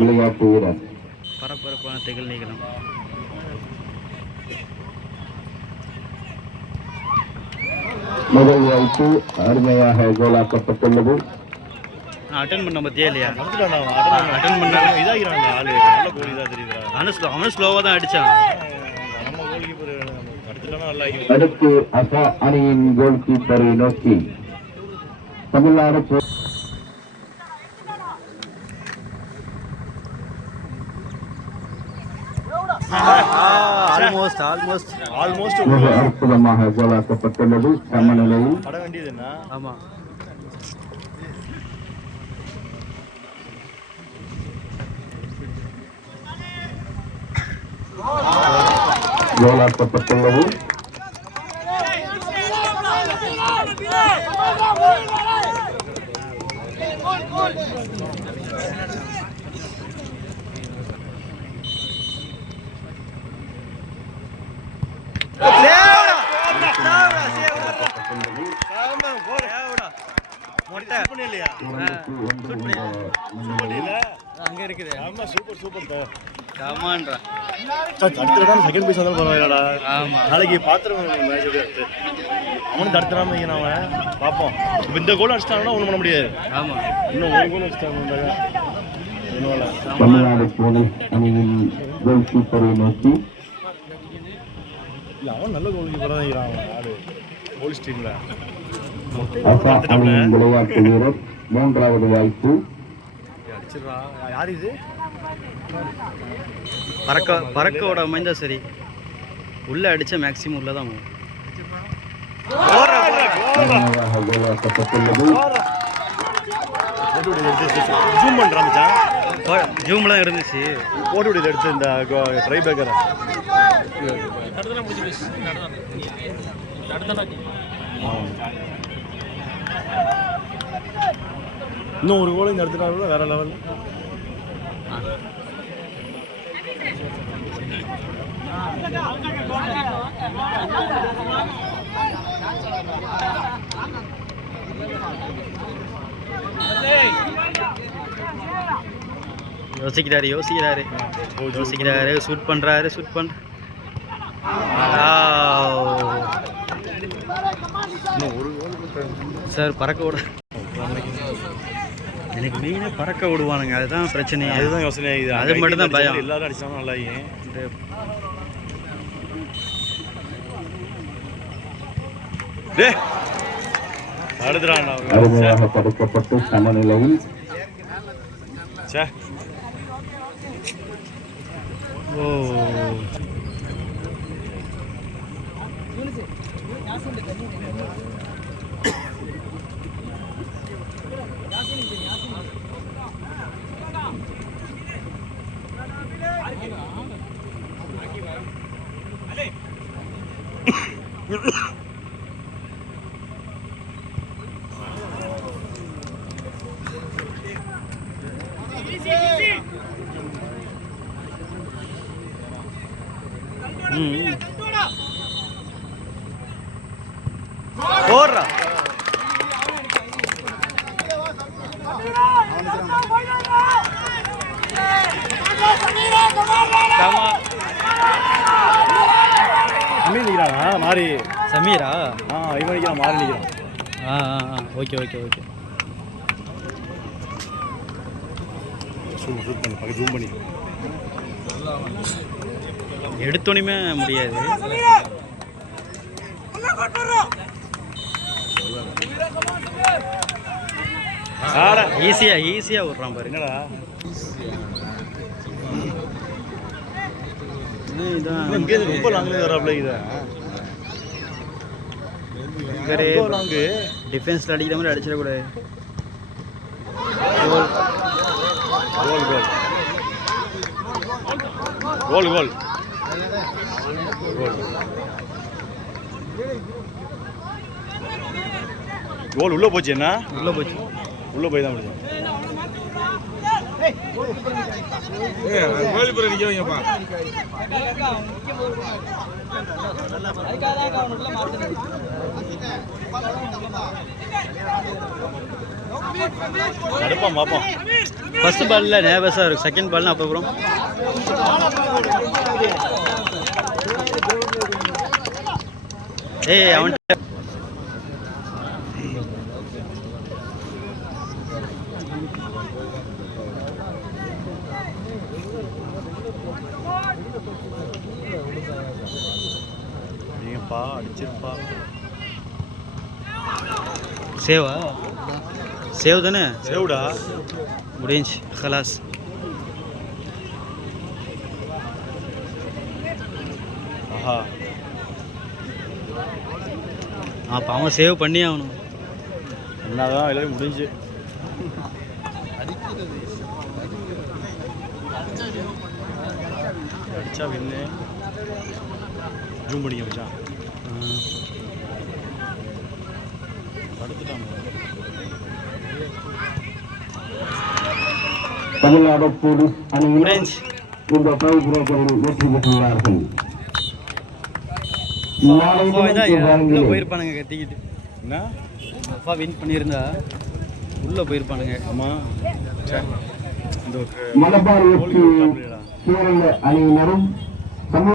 விளையாட்டு வீரர் பரபரப்பான திகழ் நிகழும். முதல் வாய்ப்பு அருமையாக கோலாக்கப்பட்டுள்ளது. அட்டன் பண்ண பத்தியா இல்லையா? அட்டன் பண்ண இதாகிறான் ஆளு. நல்ல கோலி தான் தெரியுது. அவனும் ஸ்லோவாக தான் அடித்தான். நம்ம கோல் கீப்பர் அடுத்துட்டானா நல்லா அடுத்து அசா அணியின் கோல் கீப்பரை நோக்கி தமிழ்நாடு ஆல்மோஸ்ட் மிக அற்புதமாக கோலாக்கப்பட்டுள்ளது. சமநிலையில் பட வேண்டியது என்ன? ஆமா, கோலாக்கப்பட்டுள்ளது. அங்க இருக்குது. ஆமா சூப்பர் சூப்பர் கமான்டா. தடுத்துறான். செகண்ட் பீஸ் வந்தாலும் பரவாயில்லடா. ஆமா, நாளைக்கு பாத்துறோம் மேட்ச் எடுத்து. அவனும் தடுத்துறாம நாம பார்ப்போம். இப்போ இந்த கோல் அடிச்சிட்டாங்கன்னா ஒன்றும் பண்ண முடியாது. ஆமா, இன்னும் ஒரு கோல் அடிச்சிட்டாங்க. தமிழ்நாடு போலீஸ் அணியின் கோல் கீப்பரை நோக்கி இல்லை அவன் நல்ல கோல் கீப்பர் தான் இருக்கிறான். ஆடு போலீஸ் டீம்ல அசா அணியின் விளையாட்டு வீரர் மூன்றாவது வாய்ப்பு. அடிச்சிடறா. யார் இது? பறக்கோட அமைந்தா சரி. உள்ள அடிச்ச மேக்ஸிமம் உள்ளதான் கோலாக்கப்பட்டுள்ளது. ஜூம் பண்றான். ஜூம்லாம் இருந்துச்சு. போட்டு விட எடுத்து இந்த ட்ரை பேக்கரை இன்னும் ஒரு கோல் இந்த எடுத்துட்டாலும் வேற லெவல். யோசிக்கிறாரு. ஷூட் பண்றாரு. இன்னும் ஒரு கோல் சார் பறக்க விட எனக்கு மெயினாக பறக்க விடுவானுங்க. அதுதான் பிரச்சனை. அதுதான் யோசனை. அது மட்டும் தான் பயம். எல்லாரும் அடிச்சாலும் நல்லா அருமையாக தடுக்கப்பட்டு சமநிலையில் போடுறா. மாறி சமீரா இவன் நிற்கிறான். மாறி நிற்கிறான். ஓகே ஷூட் பண்ணி ஜூம் பண்ணி எடுத்தோனுமே முடியாது. ஈஸியா விடுறான் பாரு. என்னடா ரொம்ப லாங்ல வராப்ல. இது டிஃபென்ஸ்ல அடிக்கிற மாதிரி அடிச்சிடக்கூடாது. கோல் உள்ள போச்சு. என்ன உள்ள போய் தான் முடியும். அதுக்காக தடுப்பான் பார்ப்போம். ஃபர்ஸ்ட் பால்ல நேர்வஸாக இருக்கும், செகண்ட் பால்னா அப்புறம் ஏய் அவன் நீங்கப்பா அடிச்சிருப்பா. சேவா சேவ் தானே சேவுடா. முடிஞ்சு خلاص. ஆஹா அப்போ அவன் சேவ் பண்ணி ஆகணும். என்னதான் எல்லாரும் முடிஞ்சு. அடிச்சா வின்னு. ஜூம் பண்ணிக்க வச்சான். தடுத்துட்டான். தமிழ்நாடு போலீஸ் அணியினர் முடிஞ்சு இந்த டை பிரேக்கரில் வெற்றி பெற்றுள்ளார்கள். அப்பா இதான் உள்ளே போயிருப்பானுங்க கத்திக்கிட்டு. என்ன அப்பா வின் பண்ணியிருந்தா உள்ளே போயிருப்பானுங்க. ஆமாம். மலபார் வெற்றி கேரள அணியினரும்